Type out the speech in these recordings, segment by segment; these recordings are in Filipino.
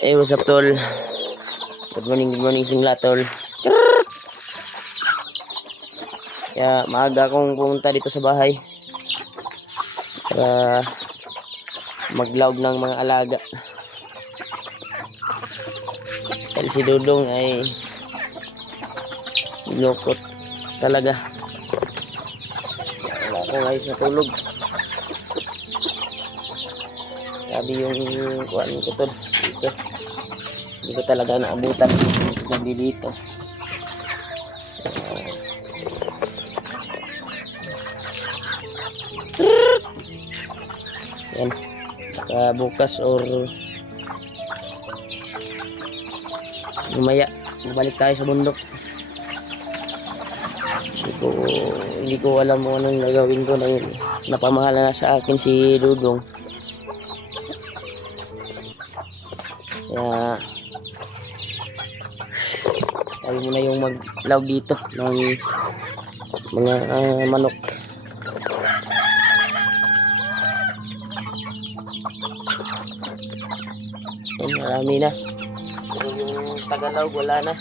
Hey, what's up, tol? Good morning, singla, tol. Kaya maaga akong pumunta dito sa bahay para maglaog ng mga alaga. Dahil si Dudong ay binukot talaga. Wala ko ngayon sa tulog. Sabi yung kuhaan ko, tol. Dito. Hindi ko talaga naabutan. Gabi dito. Yan. Baka bukas or mamaya balik tayo sa bundok. Hindi ko alam mo anong gagawin ko na yun. Napamahala na sa akin si Dudong. Kaya tayo muna yung maglaog dito ng mga manok. Yan, marami na. Pero yung Tagalaog wala na.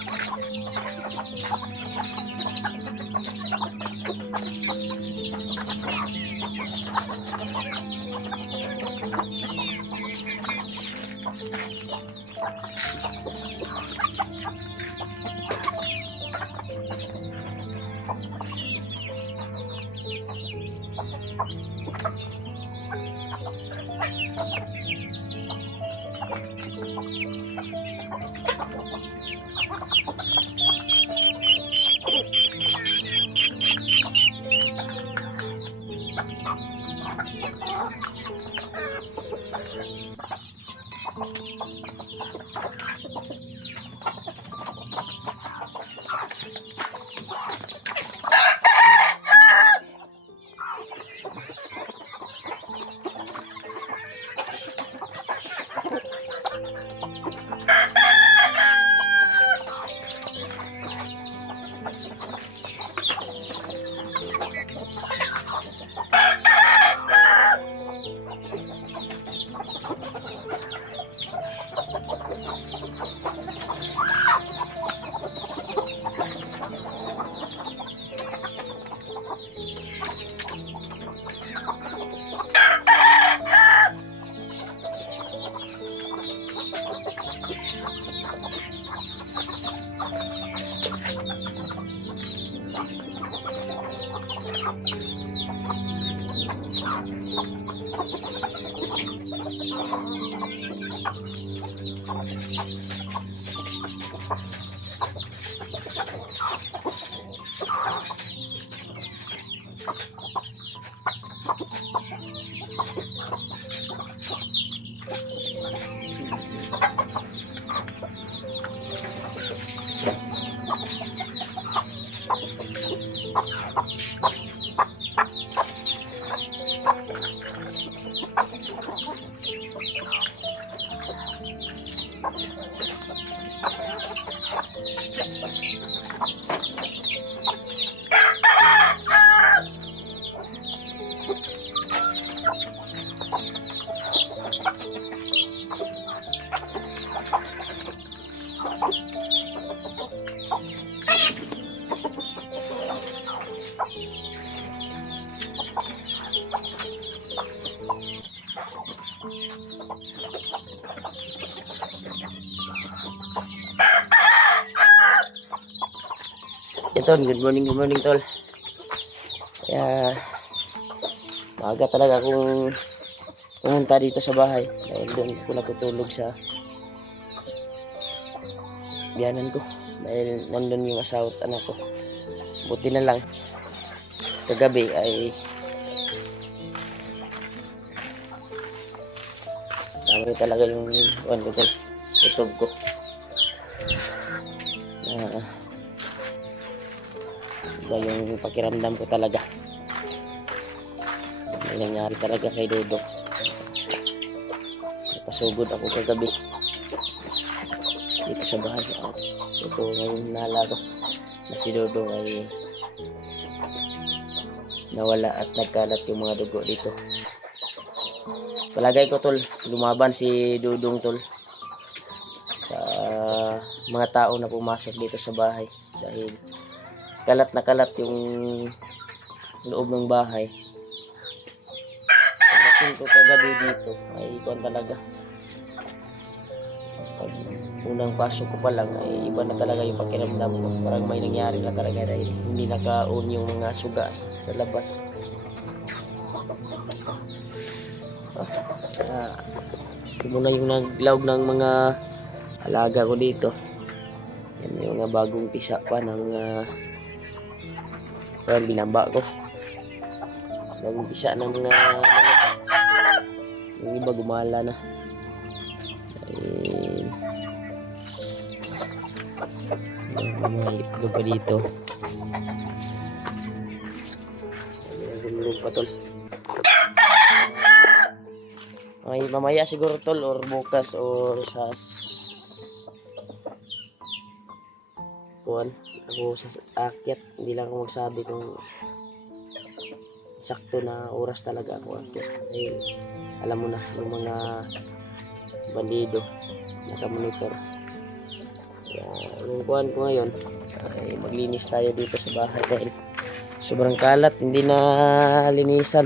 Ito, good morning, tol. Kaya maaga talaga akong pumunta dito sa bahay dahil doon ako natutulog sa biyanan ko dahil nandun yung asawa at anak ko. Buti na lang kagabi ay tama talaga yung kuwan ko, tol. Tutog ko yung pakiramdam ko talaga. May nangyari talaga kay Dudong. Napasugod ako kagabi dito sa bahay. At ito ngayon nalaro na si Dudong ay nawala at nagkalat yung mga dugo dito. Palagay ko, tol, lumaban si Dudong, tol. mga tao na pumasok dito sa bahay dahil kalat na kalat yung loob ng bahay. Pagdating ko kagabi dito ay ikuan talaga. Pag unang pasok ko pa lang ay iba na talaga yung pakiramdam ko. Parang may nangyari na talaga dahil hindi naka-on yung mga suga sa labas. Ito muna yung naglawg ng mga alaga ko dito. Yan yung mga bagong pisa pa ng binamba ko. Bagong pisa ng mga yung iba gumala na. Mga itlog pa dito. Gulong pa tol. Ay, mamaya siguro tol or bukas or sa kuwan ako sa akyat, hindi lang ako magsabi kung sakto na oras talaga ako akyat. Ay, alam mo na yung mga bandido nakamonitor. Yung kuwan ko ngayon ay maglinis tayo dito sa bahay dahil sobrang kalat, hindi na linisan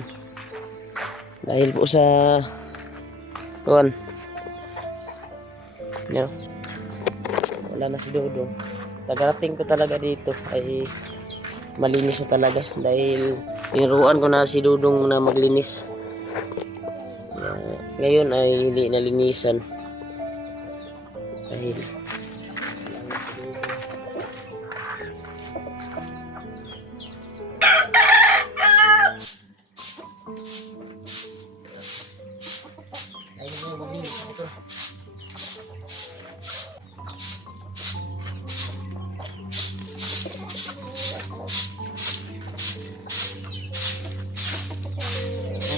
dahil po sa kuwan wala na si Dodong. Tagarating ko talaga dito ay malinis na talaga dahil tinuruan ko na si Dodong na maglinis. Ngayon ay hindi nalinisan dahil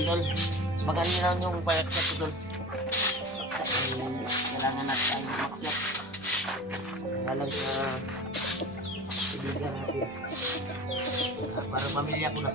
tol, maganda lang yung payat sa tudol. Kailangan natin tayo makyat. Halang sa ibigan natin. Para pamilya ko na.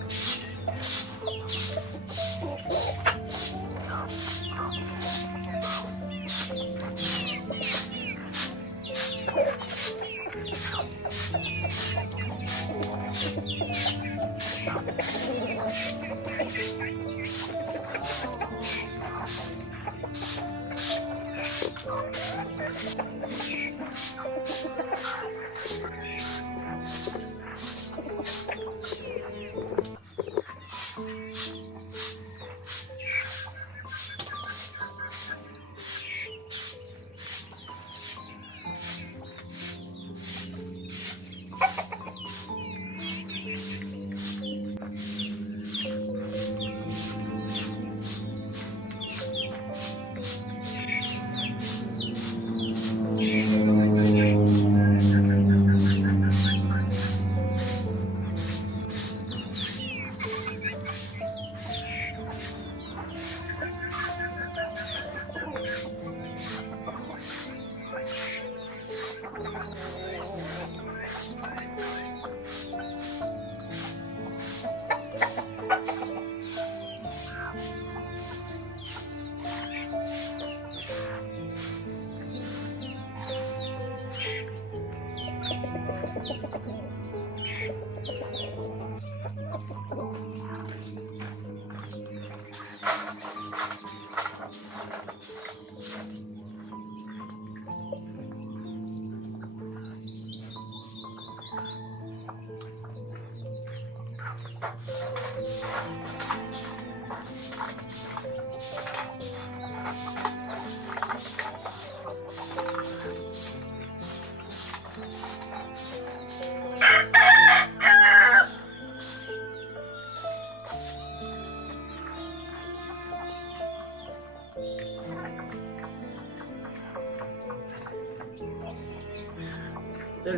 Tol,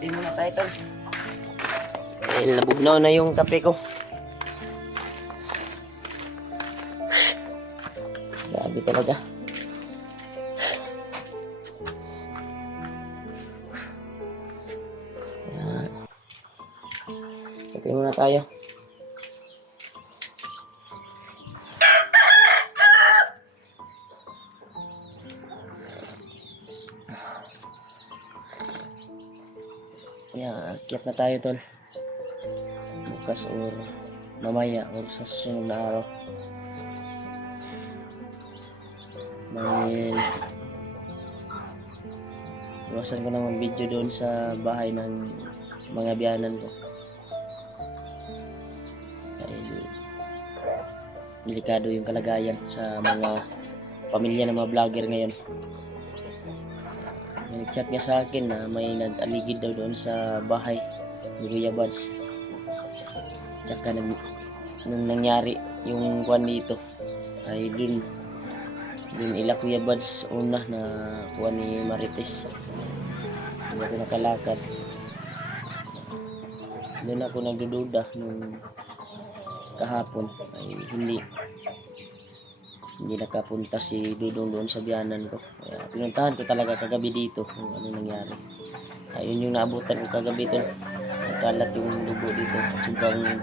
hindi muna tayo tol. Dahil nabugnaw na yung kape ko. Grabe talaga. Ayan. Kape muna tayo. Kaya akyat na tayo tol. Bukas or mamaya or sa susunod na araw. Dahil iwasan ko na mag-video doon sa bahay ng mga biyanan ko. Dahil delikado yung kalagayan sa mga pamilya ng mga vlogger ngayon. May nag-chat nga sa akin na may nag-aligid daw doon sa bahay ni Kuya Buds. Tsaka nung nangyari yung kwan dito ay dun ila Kuya Buds una na kwan ni Marites. Hindi ako nakalakad. Doon ako nagdududa nung kahapon ay hindi nakapunta si Dudong doon sa biyanan ko. Kaya pinuntahan ko talaga kagabi dito kung ano nangyari. Ayun yung naabutan ko kagabi tol. Nagkalat yung dugo dito. Sobrang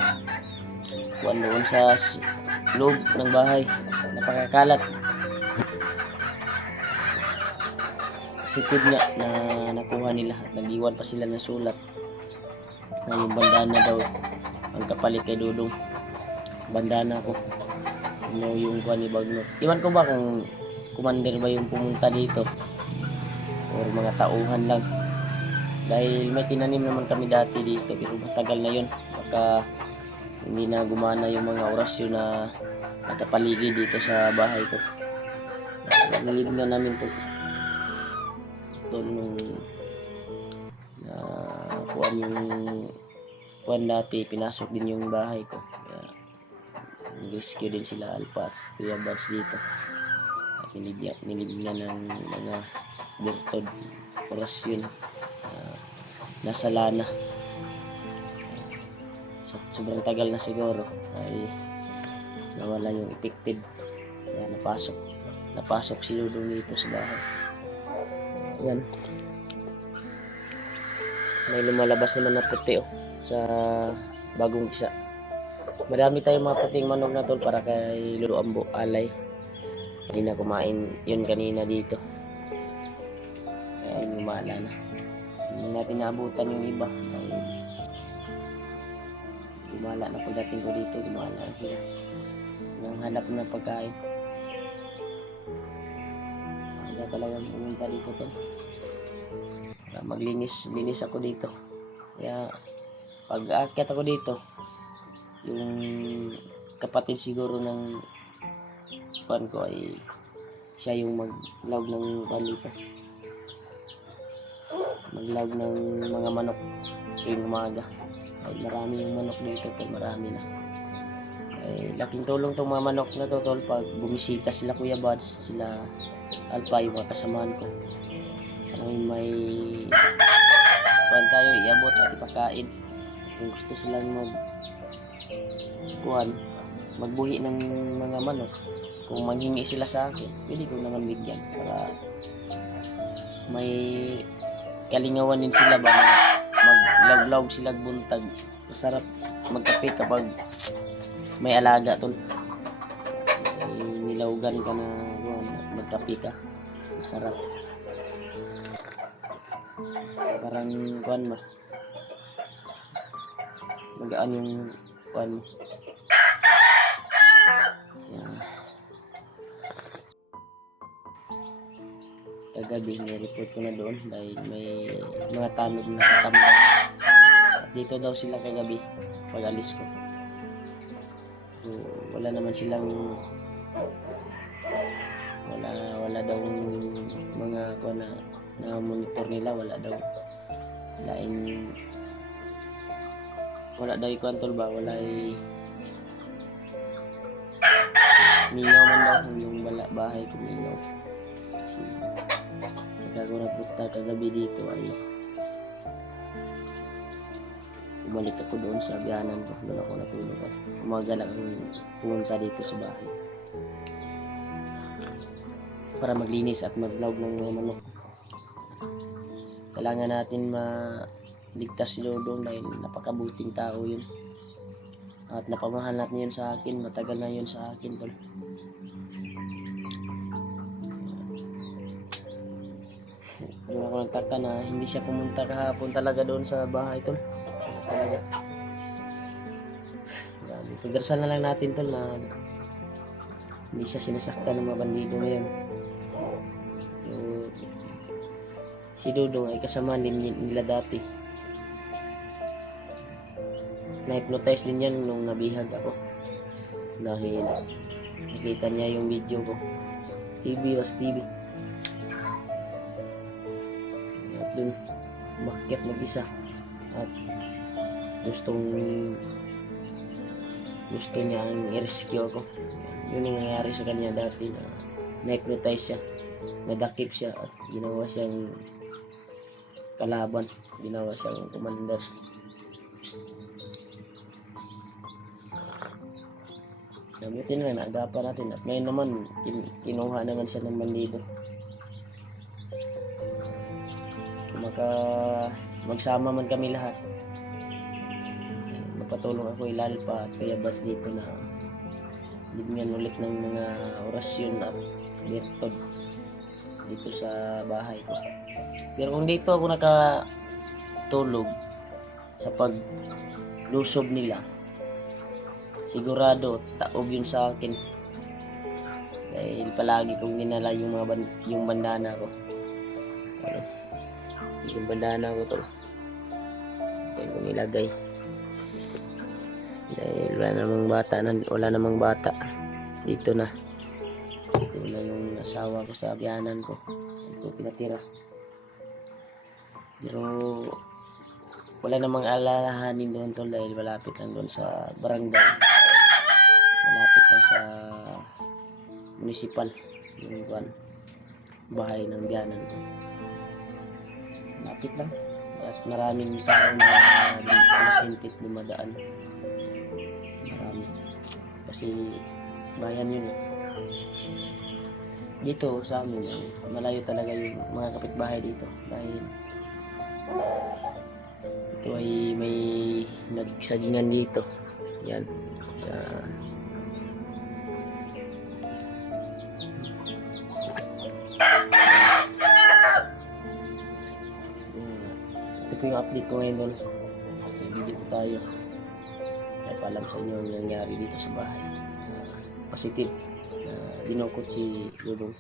kuwan doon sa loob ng bahay. Napakakalat. Sipid nga na nakuha nila at nag-iwan pa sila ng sulat na yung bandana daw ang kapalit kay Dudong. Bandana ko. Ano yung kuwan ni Bagnot. Iwan ko ba kung commander ba yung pumunta dito or mga tauhan lang. Dahil may tinanim naman kami dati dito pero matagal na yun. Baka hindi na gumana yung mga orasyon na nakapaligid dito sa bahay ko. Nalilib na namin po ito nung kuwan yung kuwan dati, pinasok din yung bahay ko. Kaya rescue din sila Alpha at Kuya Buds dito. At nilibigyan ng mga birtod orasyon. Nasa lana. Sobrang tagal na siguro ay nawala yung effective. Kaya napasok si Dudong dito sa bahay. Yan. May lumalabas naman na puti sa bagong isa. Marami tayong mga puting manok na tol para kay Lolo Ambo alay. Hindi na kumain yun kanina dito. Kaya gumala na. Hindi natin naabutan yung iba. Ay, gumala na pagdating ko dito. Gumala na sila. Nang hanap ng pagkain. Hindi talagang pumunta dito tol. Maglinis ako dito. Kaya pag aakyat ako dito, yung kapatid siguro ng pan ko ay siya yung maglaog ng pan dito. Maglaog ng mga manok tuwing umaga. Ay marami yung manok dito tol, marami na. Ay laking tulong tong mga manok na to tol pag bumisita sila Kuya Buds, sila Alpha yung mga kasamahan ko. May kuhan tayo iabot at ipakain kung gusto silang magbuhi ng mga manok. Kung manghingi sila sa akin, pwede ko naman bigyan para may kalingawan din sila ba na maglawlaw sila buntag. Masarap magkape kapag may alaga tol. Nilawgan ka na magkape ka, masarap. Parang kuwan mo. Magaan yung kuwan mo. Yan. Kagabi, nireport ko na doon dahil may mga tanod na katambang. Dito daw sila kagabi pag alis ko. So, wala naman silang wala daw mga kuwan na monitor nila, wala daw ikuan tol ba, wala mingaw man daw yung bahay ko mingaw. Saka ko nagpunta kagabi dito ay bumalik ako doon sa biyanan ko, doon ako natulog at umaga lang pumunta dito sa bahay para maglinis at maglaog ng mga manok. Kailangan natin maligtas si Dudong dahil napakabuting tao yun. At napamahal natin yun sa akin. Matagal na yun sa akin tol. Doon ako nagtaka na hindi siya pumunta kahapon talaga doon sa bahay tol. Talaga. Grabe. Pagdarasal na lang natin tol na hindi siya sinasaktan ng mga bandido ngayon. Yung, si Dudong ay kasama din nila dati. Na-hypnotize din yan nung nabihag ako. Dahil nakita niya yung video ko. TV was TV. At dun, umakyat mag-isa. At gusto niya ang i-rescue ako. Yun yung nangyari sa kanya dati na na-hypnotize siya. Nadakip siya at ginawa siyang kalaban. Ginawa siyang commander. Gamitin na, naagapan natin. At ngayon naman, kinuha naman siya ng bandido. Magsama man kami lahat. Magpatulong ako ilalpa at kaya bas dito na bigyan ulit ng mga orasyon at birtod dito sa bahay ko. Pero kung dito ako nakatulog sa paglusob nila, sigurado taob yun sa akin dahil palagi kong ginala yung yung bandana ko. Yung bandana ko to kaya kong nilagay dahil wala namang bata dito na yung asawa ko sa biyanan ko ito pinatira, pero wala namang alalahanin doon tol dahil malapit lang doon sa barangay, malapit lang sa municipal yung bahay ng biyanan ko, malapit lang at maraming tao na nasintit dumadaan, marami kasi bayan yun dito sa amin malayo talaga yung mga kapitbahay dito dahil ito ay may nagsagingan dito yan ito po yung update ko ngayon doon. Video po tayo ay paalam sa inyo ang nangyari dito sa bahay. Positive dinukot si Dudong.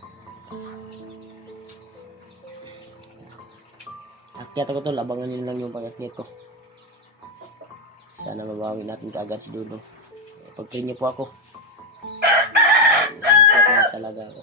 Akyat ako tol, abangan nyo lang yung pag-akyat ko. Sana mabawi natin kaagad si Dudong. Pag-pray niyo po ako. Akyat na talaga ako.